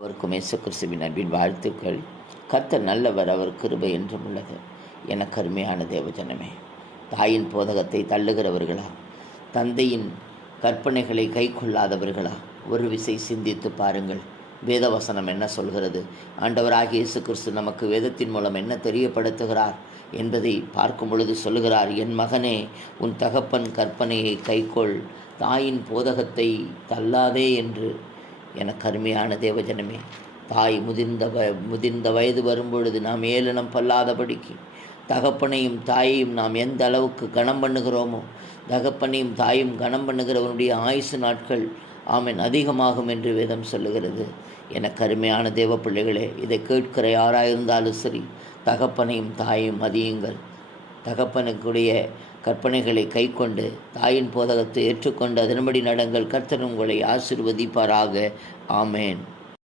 அவருக்கும் இயேசு கிறிஸ்துவின் அன்பின் வாழ்த்துக்கள். கத்த நல்லவர் அவர் கிருபை என்றும் உள்ளது. என கருமையான தேவஜனமே தாயின் போதகத்தை தள்ளுகிறவர்களா? தந்தையின் கற்பனைகளை கை கொள்ளாதவர்களா ஒரு விசை சிந்தித்து பாருங்கள். வேதவசனம் என்ன சொல்கிறது? ஆண்டவராகிய இயேசு கிறிஸ்து நமக்கு வேதத்தின் மூலம் என்ன தெரியப்படுத்துகிறார் என்பதை பார்க்கும் பொழுது சொல்லுகிறார் என் மகனே உன் தகப்பன் கற்பனையை கைக்கொள். தாயின் போதகத்தை தள்ளாதே என்று என கருமையான தேவஜனமே தாய் முதிர்ந்த வ முதிர்ந்த வயது வரும்பொழுது நாம் ஏளனம் பல்லாதபடிக்கு தகப்பனையும் தாயையும் நாம் எந்த அளவுக்கு கணம் பண்ணுகிறோமோ தகப்பனையும் தாயும் கணம் பண்ணுகிறவனுடைய ஆயுசு நாட்கள் ஆமென் அதிகமாகும் என்று வேதம் சொல்லுகிறது. என கருமையான தேவ பிள்ளைகளே இதை கேட்கிற யாராயிருந்தாலும் சரி தகப்பனையும் தாயையும் மதியுங்கள். தகப்பனுக்குடைய கற்பனைகளை கைக்கொண்டு தாயின் போதகத்தை ஏற்றுக்கொண்டு அதன்படி நடங்கள் கர்த்தர் உங்களை ஆசிர்வதிப்பாராக. ஆமேன்.